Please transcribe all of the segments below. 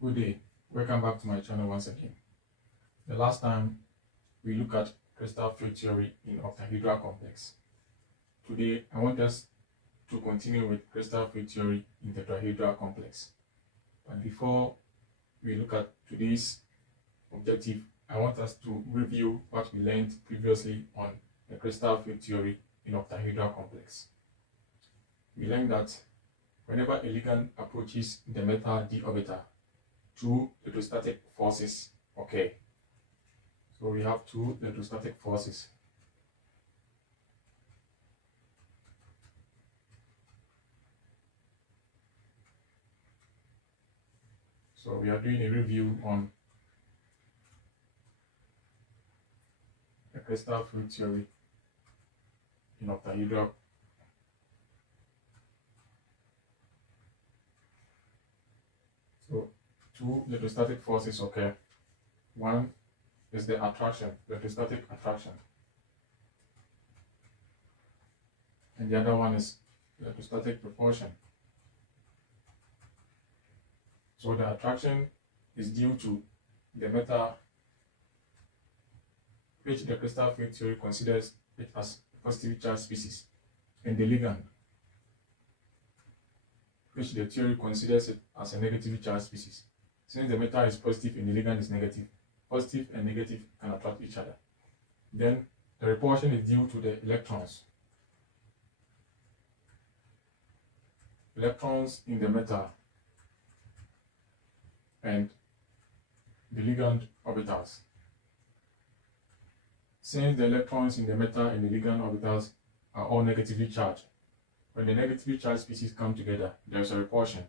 Good day, welcome back to my channel once again. The last time we looked at crystal field theory in octahedral complex. Today I want us to continue with crystal field theory in tetrahedral complex. But before we look at today's objective, I want us to review what we learned previously on the crystal field theory in octahedral complex. We learned that whenever a ligand approaches the metal d orbital, two electrostatic forces occur. So we have two electrostatic forces. So we are doing a review on the crystal field theory in octahedral. So two electrostatic forces occur. One is the attraction, electrostatic attraction. And the other one is electrostatic repulsion. So the attraction is due to the metal, which the crystal field theory considers it as a positively charged species, and the ligand, which the theory considers it as a negatively charged species. Since the metal is positive and the ligand is negative, positive and negative can attract each other. Then the repulsion is due to the electrons. Electrons in the metal and the ligand orbitals. Since the electrons in the metal and the ligand orbitals are all negatively charged, when the negatively charged species come together, there is a repulsion.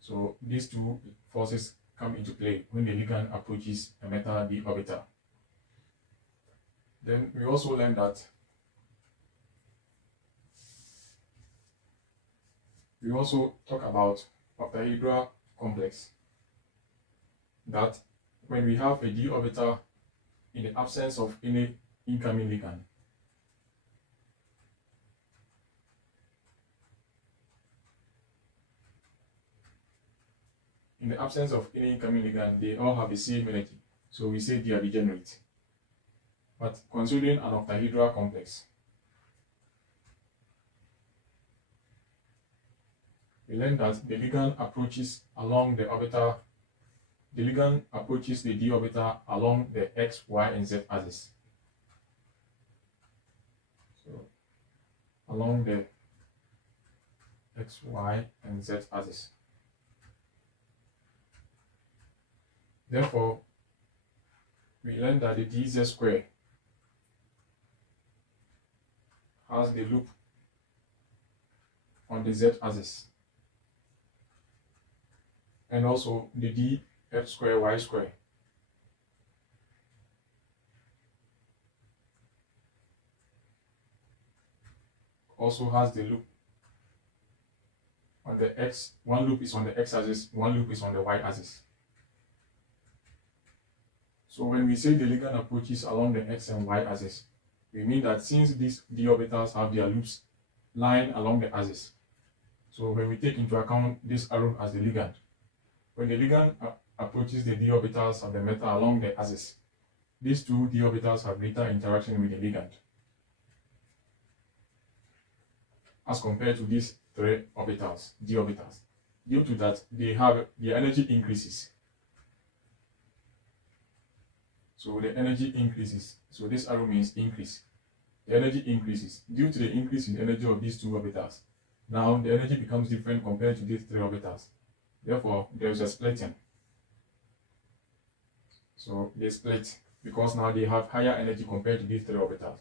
So these two forces come into play when the ligand approaches a metal d orbital. Then we also learned that we also talk about octahedral complex, that when we have a d orbital in the absence of any incoming ligand, they all have the same energy. So we say they are degenerate. But considering an octahedral complex, we learned that the ligand approaches along the orbital. The ligand approaches the d orbital along the x, y, and z axis. So along the x, y, and z axis. Therefore, we learned that the dz square has the loop on the z axis, and also the df square y square also has the loop on the x. One loop is on the x axis, one loop is on the y axis. So when we say the ligand approaches along the x and y axis, we mean that since these d orbitals have their loops lying along the axis, so when we take into account this arrow as the ligand, when the ligand approaches the d orbitals of the metal along the axis, these two d orbitals have greater interaction with the ligand as compared to these three orbitals, d orbitals. Due to that, the energy increases. So the energy increases. So this arrow means increase. The energy increases. Due to the increase in energy of these two orbitals, now the energy becomes different compared to these three orbitals. Therefore, there is a splitting. So they split because now they have higher energy compared to these three orbitals.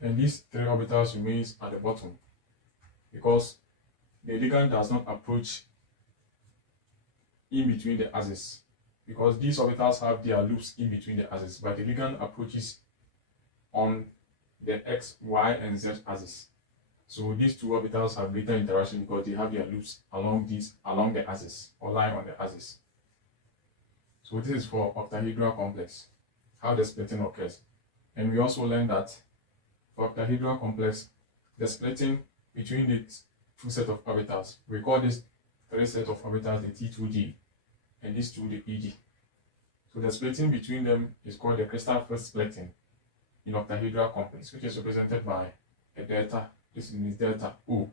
And these three orbitals remains at the bottom because the ligand does not approach in between the axes, because these orbitals have their loops in between the axes, but the ligand approaches on the x, y, and z axis. So these two orbitals have greater interaction because they have their loops along the axis or lying on the axis. So this is for octahedral complex, how the splitting occurs. And we also learned that for octahedral complex, the splitting between the two sets of orbitals, we call this three sets of orbitals the T2G and these two the EG. So the splitting between them is called the crystal field splitting in octahedral complex, which is represented by a delta. This is delta O.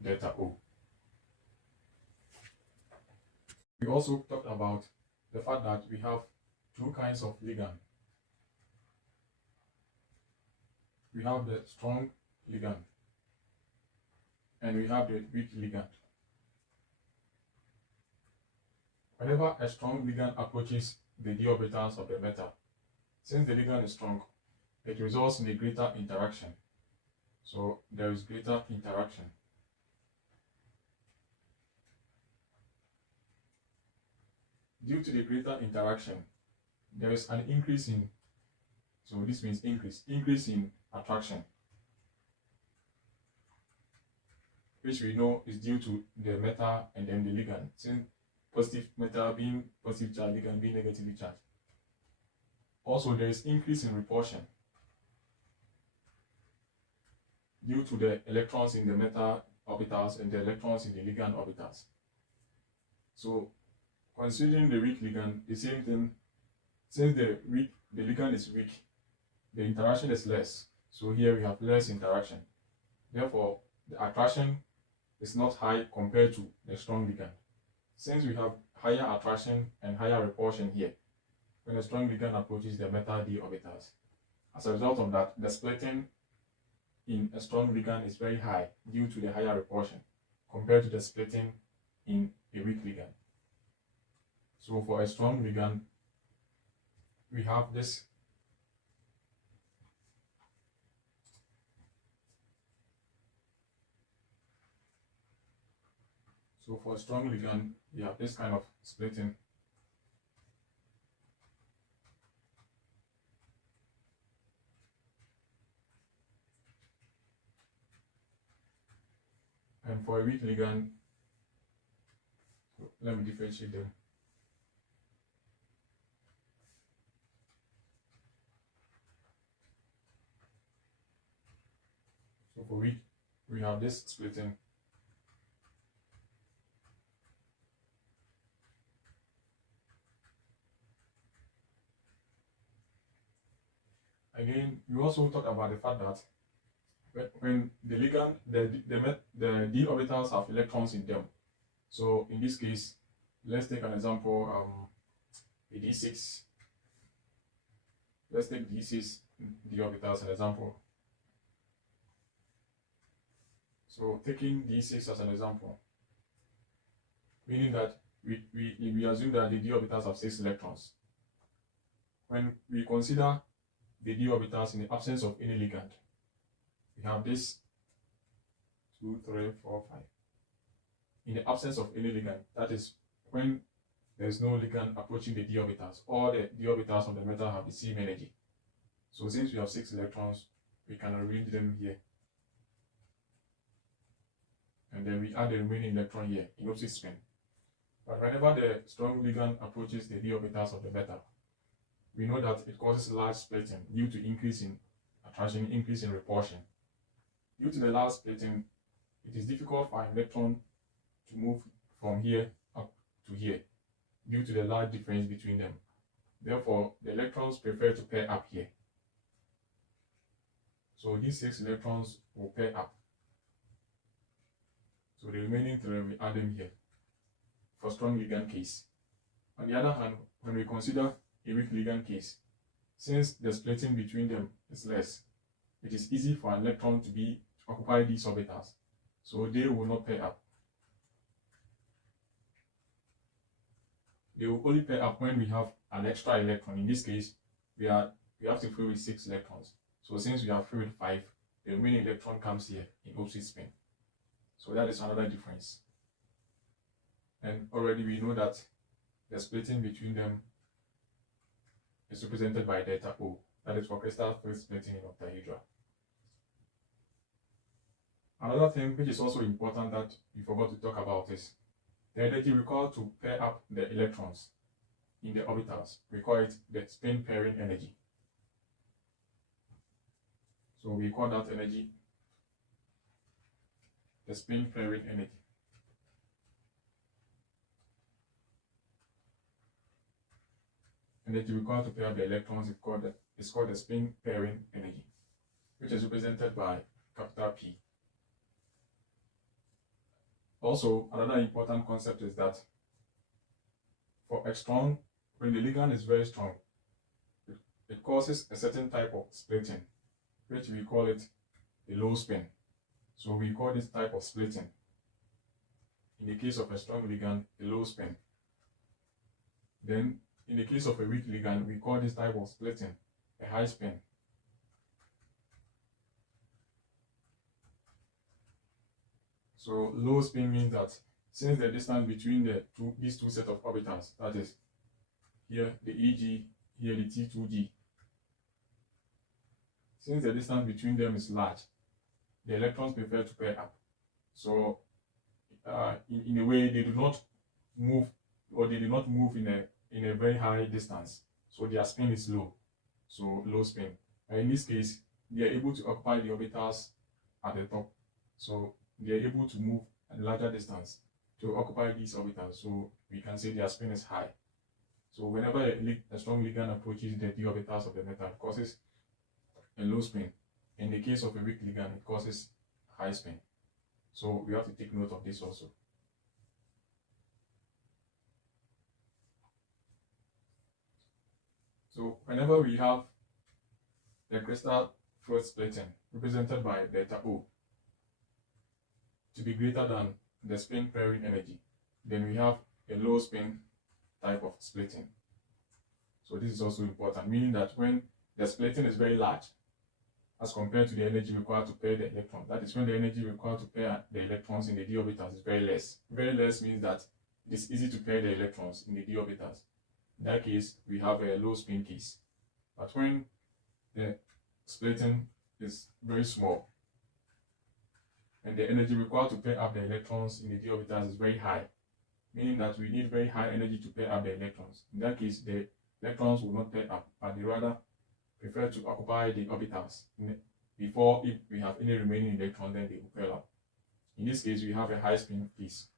Delta O. We also talked about the fact that we have two kinds of ligand. We have the strong ligand and we have the weak ligand. Whenever a strong ligand approaches the d orbitals of the metal, since the ligand is strong, it results in a greater interaction. So there is greater interaction. Due to the greater interaction, there is an increase in, so this means increase in attraction, which we know is due to the metal and then the ligand, since positive metal being positive charge, ligand being negatively charged. Also, there is increase in repulsion due to the electrons in the metal orbitals and the electrons in the ligand orbitals. So, considering the weak ligand, the same thing, since the ligand is weak, the interaction is less. So here we have less interaction. Therefore, the attraction is not high compared to the strong ligand. Since we have higher attraction and higher repulsion here, when a strong ligand approaches the metal d orbitals, as a result of that, the splitting in a strong ligand is very high due to the higher repulsion compared to the splitting in a weak ligand. So for a strong ligand, we have this. So for a strong ligand, we have this kind of splitting. And for a weak ligand, let me differentiate them. So for weak, we have this splitting. Again, we also talk about the fact that when the ligand, the d orbitals have electrons in them. So in this case, let's take an example, a d6. Let's take d6 d orbitals as an example. So taking d6 as an example, meaning that we assume that the d orbitals have 6 electrons. When we consider the d orbitals in the absence of any ligand, we have this 2, 3, 4, 5. In the absence of any ligand, that is when there is no ligand approaching the d orbitals, all the d orbitals of the metal have the same energy. So since we have 6 electrons, we can arrange them here. And then we add the remaining electron here in opposite spin. But whenever the strong ligand approaches the d orbitals of the metal, we know that it causes large splitting due to increase in attraction, increase in repulsion. Due to the large splitting, it is difficult for an electron to move from here up to here due to the large difference between them. Therefore, the electrons prefer to pair up here. So these 6 electrons will pair up. So the remaining 3, we add them here for strong ligand case. On the other hand, when we consider a weak ligand case, since the splitting between them is less, it is easy for an electron to occupy these orbitals. So they will not pair up. They will only pair up when we have an extra electron. In this case, we have to fill with 6 electrons. So since we have filled with 5, the remaining electron comes here in opposite spin. So that is another difference. And already we know that the splitting between them is represented by delta O. That is for crystal field splitting in octahedra. Another thing which is also important that we forgot to talk about is the energy required to pair up the electrons. in the orbitals. We call it the spin pairing energy. So we call that energy the spin pairing energy. Energy required to pair up the electrons is called the spin pairing energy, which is represented by capital P. Also, another important concept is that for a strong, when the ligand is very strong, it causes a certain type of splitting, which we call it a low spin. So we call this type of splitting, in the case of a strong ligand, a low spin. Then in the case of a weak ligand, we call this type of splitting a high spin. So low spin means that since the distance between these two sets of orbitals, that is here the EG, here the T2G, since the distance between them is large, the electrons prefer to pair up. So in a way, they do not move, or they do not move in a very high distance. So their spin is low, so low spin. And in this case, they are able to occupy the orbitals at the top. So they are able to move a larger distance to occupy these orbitals. So we can say their spin is high. So whenever a strong ligand approaches the d orbitals of the metal, it causes a low spin. In the case of a weak ligand, it causes high spin. So we have to take note of this also. So whenever we have the crystal float splitting represented by delta O to be greater than the spin pairing energy, then we have a low spin type of splitting. So this is also important, meaning that when the splitting is very large as compared to the energy required to pair the electron, that is when the energy required to pair the electrons in the d orbitals is very less. Very less means that it is easy to pair the electrons in the d orbitals. In that case, we have a low spin case. But when the splitting is very small and the energy required to pair up the electrons in the d orbitals is very high, meaning that we need very high energy to pair up the electrons. In that case, the electrons will not pair up, but they rather prefer to occupy the orbitals before, if we have any remaining electron, then they will pair up. In this case, we have a high spin case.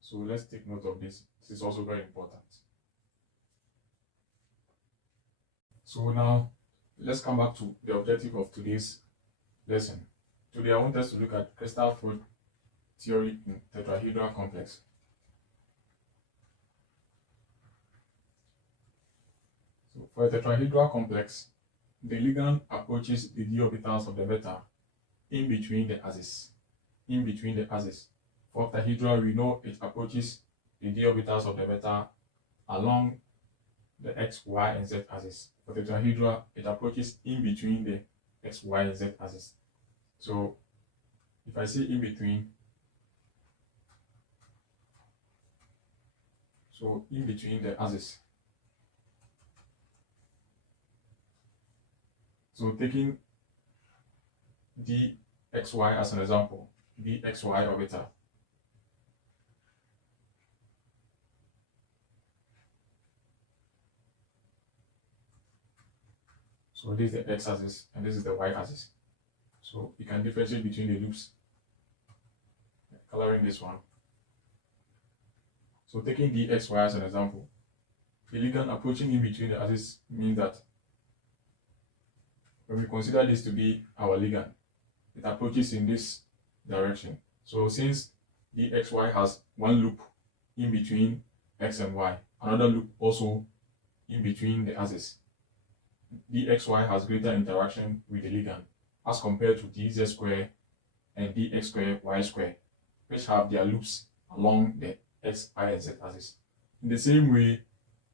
So let's take note of this. This is also very important. So now let's come back to the objective of today's lesson. Today I want us to look at crystal float theory in tetrahedral complex. So for a tetrahedral complex, the ligand approaches the d orbitals of the metal in between the axes. In between the axes. For octahedral, we know it approaches the d orbitals of the metal along the x, y, and z axis. For tetrahedral, it approaches in between the x, y, and z axis. So if I say in between, so in between the axis. So taking dxy as an example, dxy orbital. So this is the x-axis and this is the y-axis. So you can differentiate between the loops, coloring this one. So taking dxy as an example, the ligand approaching in between the axis means that when we consider this to be our ligand, it approaches in this direction. So since dxy has one loop in between x and y, another loop also in between the axis, dxy has greater interaction with the ligand as compared to dz square and dx square y square, which have their loops along the x, y, and z axis. In the same way,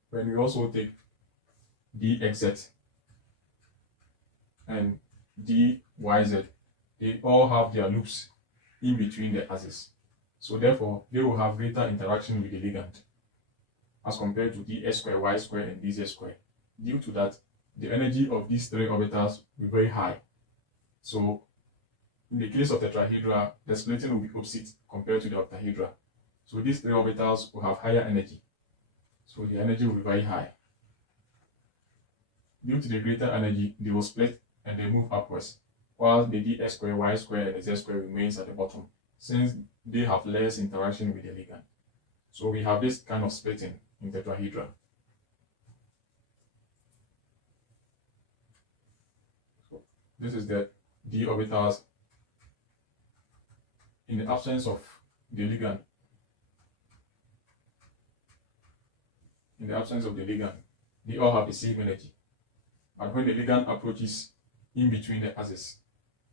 when we also take dxz and dyz, they all have their loops in between the axes. So therefore, they will have greater interaction with the ligand as compared to dx square, y square, and dz square. Due to that, the energy of these three orbitals will be very high. So in the case of tetrahedra, the splitting will be opposite compared to the octahedra. So these three orbitals will have higher energy. So the energy will be very high. Due to the greater energy, they will split and they move upwards, while the dx square, y square, and the z square remains at the bottom, since they have less interaction with the ligand. So we have this kind of splitting in tetrahedra. So this is the d orbitals in the absence of the ligand. In the absence of the ligand, they all have the same energy. But when the ligand approaches in between the axes,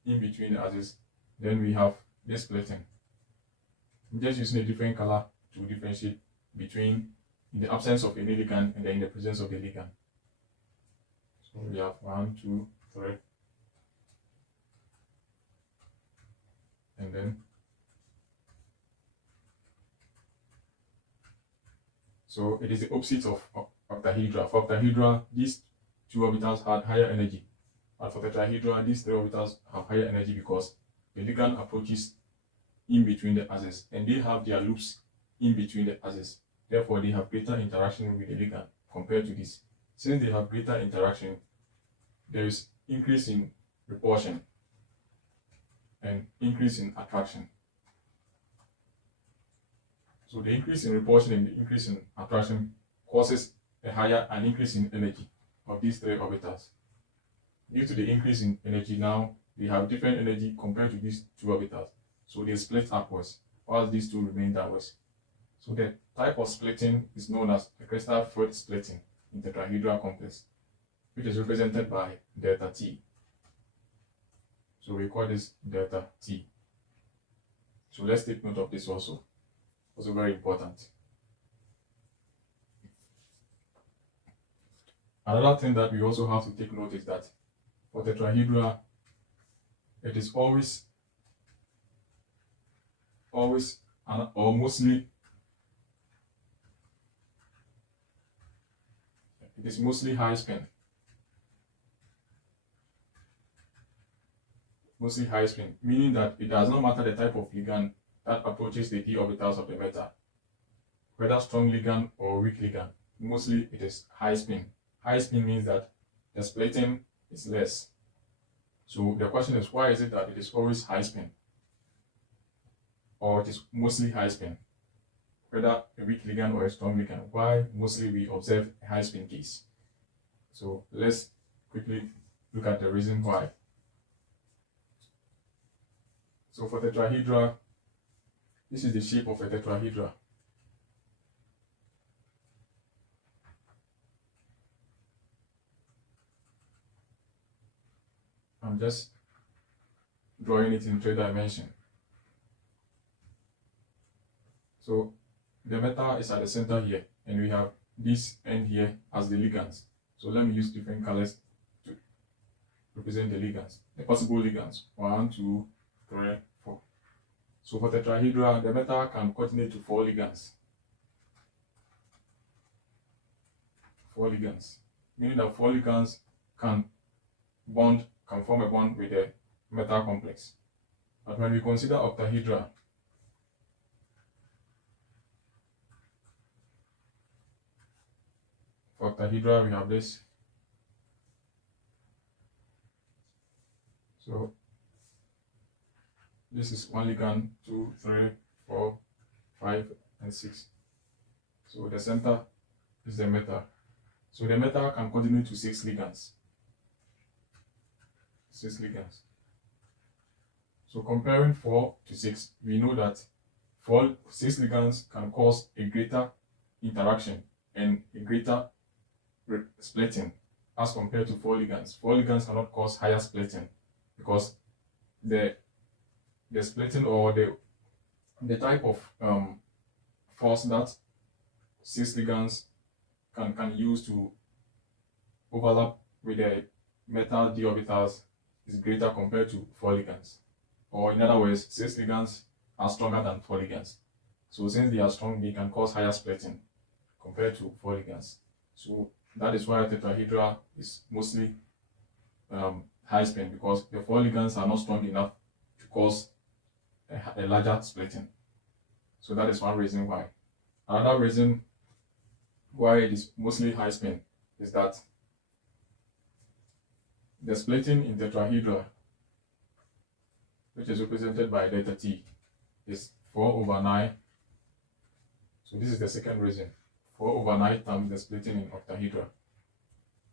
then we have this splitting. I'm just using a different color to differentiate between in the absence of any ligand and then in the presence of the ligand. So we have 1, 2, 3, and then so it is the opposite of octahedra. For octahedra, these two orbitals had higher energy, but for tetrahedra, these three orbitals have higher energy because the ligand approaches in between the axes and they have their loops in between the axes. Therefore, they have greater interaction with the ligand compared to this. Since they have greater interaction, there is increase in repulsion and increase in attraction. So the increase in repulsion and the increase in attraction causes an increase in energy of these three orbitals. Due to the increase in energy, now they have different energy compared to these two orbitals. So they split upwards, while these two remain downwards. So the type of splitting is known as the crystal field splitting in tetrahedral complex, which is represented by delta T. So we call this delta T. So let's take note of this also. Also very important. Another thing that we also have to take note is that for tetrahedra, it is always or mostly, it is mostly high spin. Mostly high spin, meaning that it does not matter the type of ligand that approaches the d orbitals of the metal, whether strong ligand or weak ligand. Mostly it is high spin. High spin means that the splitting is less. So the question is, why is it that it is always high spin? Or it is mostly high spin? Whether a weak ligand or a strong ligand, why mostly we observe a high spin case? So let's quickly look at the reason why. So for tetrahedra, this is the shape of a tetrahedra. I'm just drawing it in 3 dimensions. So the metal is at the center here, and we have this end here as the ligands. So let me use different colors to represent the ligands, the possible ligands. 1, 2, 3, 4. So for tetrahedra, the metal can coordinate to 4 ligands. 4 ligands, meaning that 4 ligands can form a bond with the metal complex. But when we consider octahedra, for octahedra we have this. So this is 1 ligand, 2, 3, 4, 5, and 6. So the center is the metal. So the metal can coordinate to 6 ligands. 6 ligands. So comparing 4 to 6, we know that 6 ligands can cause a greater interaction and a greater splitting as compared to 4 ligands. 4 ligands cannot cause higher splitting because the splitting or the type of force that 6 ligands can use to overlap with the metal d orbitals is greater compared to 4 ligands. Or in other words, 6 ligands are stronger than 4 ligands. So since they are strong, they can cause higher splitting compared to 4 ligands. So that is why tetrahedra is mostly high spin, because the 4 ligands are not strong enough to cause a larger splitting. So that is one reason why. Another reason why it is mostly high spin is that the splitting in tetrahedral, which is represented by delta t, is 4/9. So this is the second reason. 4/9 times the splitting in octahedra.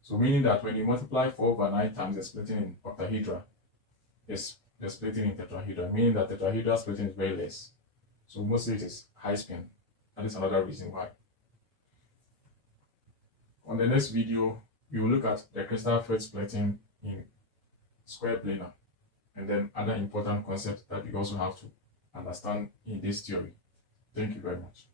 So meaning that when you multiply 4/9 times the splitting in octahedra, is the splitting in tetrahedra, meaning that tetrahedral splitting is very less. So mostly it is high spin. That is another reason why. On the next video, we will look at the crystal field splitting in square planar, and then other important concepts that we also have to understand in this theory. Thank you very much.